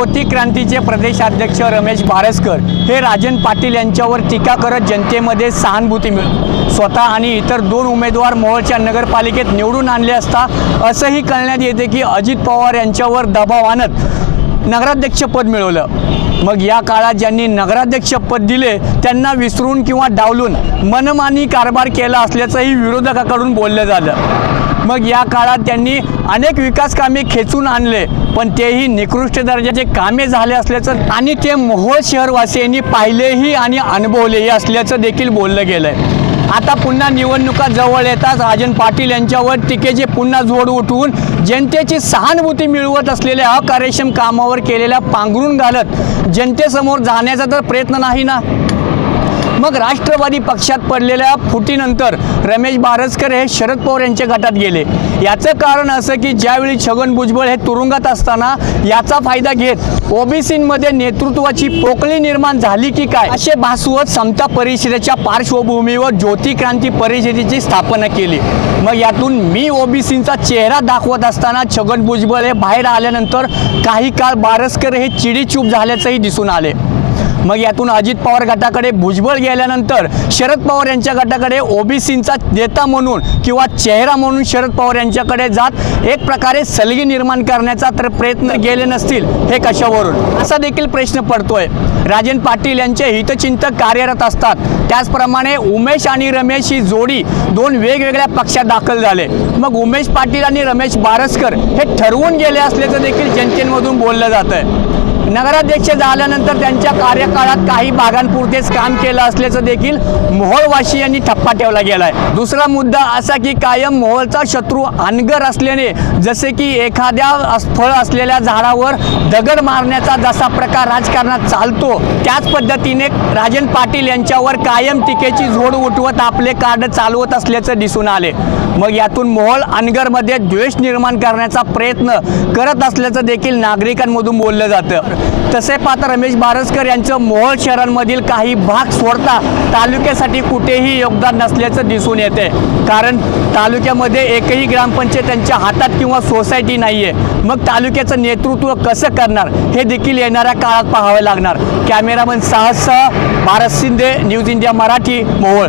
ज्योती क्रांतीचे प्रदेशाध्यक्ष रमेश बारसकर हे राजन पाटील यांच्यावर टीका करत जनतेमध्ये सहानुभूती मिळवून स्वतः आणि इतर 2 उमेदवार मोहोळच्या नगरपालिकेत निवडून आणले असता असंही कळण्यात येते की अजित पवार यांच्यावर दबाव आणत नगराध्यक्षपद मिळवलं। मग या काळात ज्यांनी नगराध्यक्षपद दिले त्यांना विसरून किंवा डावलून मनमानी कारभार केला असल्याचंही विरोधकाकडून बोललं झालं। मग या काळात त्यांनी अनेक विकास कामे खेचून आणले, पण तेही निकृष्ट दर्जाचे कामे झाले असल्याचं आणि ते मोहोळ शहरवासियांनी पाहिलेही आणि अनुभवलेही असल्याचं देखील बोललं गेलंय। आता पुन्हा निवडणुका जवळ येताच राजन पाटील यांच्यावर टीकेचे पुन्हा जोड उठवून जनतेची सहानुभूती मिळवत असलेल्या अकार्यक्षम कामावर केलेल्या पांघरून घालत जनतेसमोर जाण्याचा तर प्रयत्न नाही ना। मग राष्ट्रवादी पक्षात पडलेल्या फुटीनंतर रमेश बारसकर हे शरद पवार यांच्या गटात गेले। याचं कारण असं की ज्यावेळी छगन भुजबळ हे तुरुंगात असताना याचा फायदा घेत ओबीसींमध्ये नेतृत्वाची पोकळी निर्माण झाली की काय असे भासवत समता परिषदेच्या पार्श्वभूमीवर ज्योती क्रांती परिषदेची स्थापना केली। मग यातून मी ओबीसींचा चेहरा दाखवत असताना छगन भुजबळ हे बाहेर आल्यानंतर काही काळ बारसकर हे चिडीचूप झाल्याचंही दिसून आले। मग यातून अजित पवार गटाकडे भुजबळ गेल्यानंतर शरद पवार यांच्या गटाकडे ओबीसींचा नेता म्हणून किंवा चेहरा म्हणून शरद पवार यांच्याकडे जात एक प्रकारे सलगी निर्माण करण्याचा तर प्रयत्न गेले नसतील हे कशावरून असा देखील प्रश्न पडतोय। राजन पाटील यांचे हितचिंतक कार्यरत असतात, त्याचप्रमाणे उमेश आणि रमेश ही जोडी 2 वेगवेगळ्या पक्षात दाखल झाले। मग उमेश पाटील आणि रमेश बारसकर हे ठरवून गेले असल्याचं देखील जनतेमधून बोललं जातंय। नगराध्यक्ष झाल्यानंतर त्यांच्या कार्यकाळात काही भागांपुरतेच काम केलं असल्याचं देखील मोहोळवासी यांनी ठप्पा ठेवला गेलाय। दुसरा मुद्दा असा की कायम मोहोळचा शत्रू अनगर असल्याने जसे की एखाद्या फळ असलेल्या झाडावर दगड मारण्याचा जसा प्रकार राजकारणात चालतो त्याच पद्धतीने राजन पाटील यांच्यावर कायम टीकेची झोड उठवत आपले कार्ड चालवत असल्याचं दिसून आले। मग यातून मोहोळ अनगरमध्ये द्वेष निर्माण करण्याचा प्रयत्न करत असल्याचं देखील नागरिकांमधून बोललं जातं। तसे पाहता रमेश बारसकर यांचं मोहोळ शहरांमधील काही भाग सोडता तालुक्यासाठी कुठेही योगदान नसल्याचं दिसून येते, कारण तालुक्यामध्ये एकही ग्रामपंचायत त्यांच्या हातात किंवा सोसायटी नाही आहे। मग तालुक्याचं नेतृत्व कसं करणार हे देखील येणाऱ्या काळात पाहावे लागणार। कॅमेरामन साहससह भारत शिंदे, न्यूज इंडिया मराठी, मोहोळ।